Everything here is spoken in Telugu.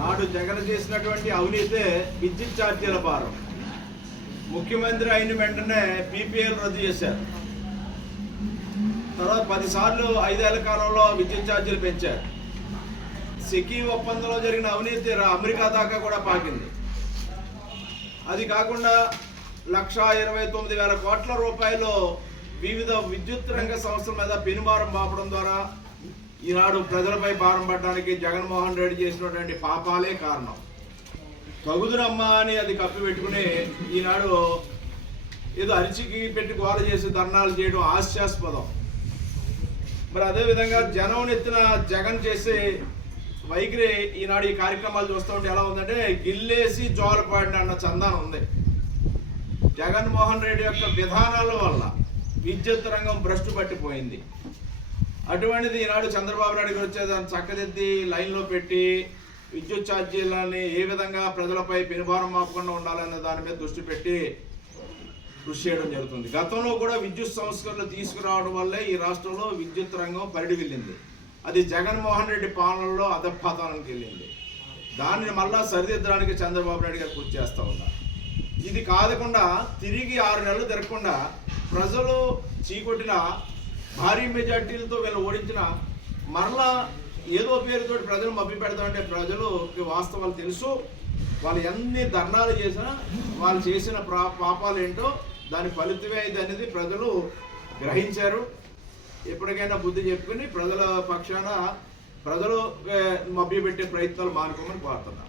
నాడు జగన్ చేసినటువంటి అవినీతే విద్యుత్ ఛార్జీల భారం. ముఖ్యమంత్రి అయిన వెంటనే పీపీఎల్ రద్దు చేశారు. తర్వాత పదిసార్లు ఐదేళ్ళ కాలంలో విద్యుత్ ఛార్జీలు పెంచారు. సెకీ ఒప్పందంలో జరిగిన అవినీతి అమెరికా దాకా కూడా పాకింది. అది కాకుండా లక్షా ఇరవై తొమ్మిది వేల కోట్ల రూపాయలు వివిధ విద్యుత్ రంగ సంస్థల మీద పెనుమారం పాపడం ద్వారా ఈనాడు ప్రజలపై భారం పడడానికి జగన్మోహన్ రెడ్డి చేసినటువంటి పాపాలే కారణం. తగుదురమ్మ అని అది కప్పి పెట్టుకుని ఈనాడు ఏదో అరిచికి పెట్టి గోల చేసి ధర్నాలు చేయడం హాస్యాస్పదం. మరి అదేవిధంగా జనం ఎత్తిన జగన్ చేసే వైఖరి ఈనాడు ఈ కార్యక్రమాలు చూస్తూ ఉంటే ఎలా ఉందంటే గిల్లేసి జోలపాడిన అన్న చందానం ఉంది. జగన్మోహన్ రెడ్డి యొక్క విధానాల వల్ల విద్యుత్ రంగం భ్రష్టు పట్టిపోయింది. అటువంటిది ఈనాడు చంద్రబాబు నాయుడు గారు వచ్చే దాన్ని చక్కదిద్ది లైన్లో పెట్టి విద్యుత్ ఛార్జీలని ఏ విధంగా ప్రజలపై పెనుభారం మాపకుండా ఉండాలనే దాని మీద దృష్టి పెట్టి కృషి చేయడం జరుగుతుంది. గతంలో కూడా విద్యుత్ సంస్కరణలు తీసుకురావడం వల్లే ఈ రాష్ట్రంలో విద్యుత్ రంగం పరిడి వెళ్ళింది అది జగన్మోహన్ రెడ్డి పాలనలో అధపాతానికి వెళ్ళింది. దానిని మళ్ళా సరిదిద్దడానికి చంద్రబాబు నాయుడు గారు కృషి చేస్తూ ఉన్నారు. ఇది కాదకుండా తిరిగి ఆరు నెలలు తిరగకుండా ప్రజలు చీకొట్టిన భారీ మెజార్టీలతో వీళ్ళు ఓడించిన మరలా ఏదో పేరుతో ప్రజలు మభ్య పెడతామంటే ప్రజలకి వాస్తవాలు తెలుసు. వాళ్ళు ఎన్ని ధర్నాలు చేసినా వాళ్ళు చేసిన ప్రా పాపాలు ఏంటో దాని ఫలితమే ఇది అనేది ప్రజలు గ్రహించారు. ఎప్పటికైనా బుద్ధి చెప్పుకుని ప్రజల పక్షాన ప్రజలు మభ్య పెట్టే ప్రయత్నాలు మానుకోమని కోరుతున్నాను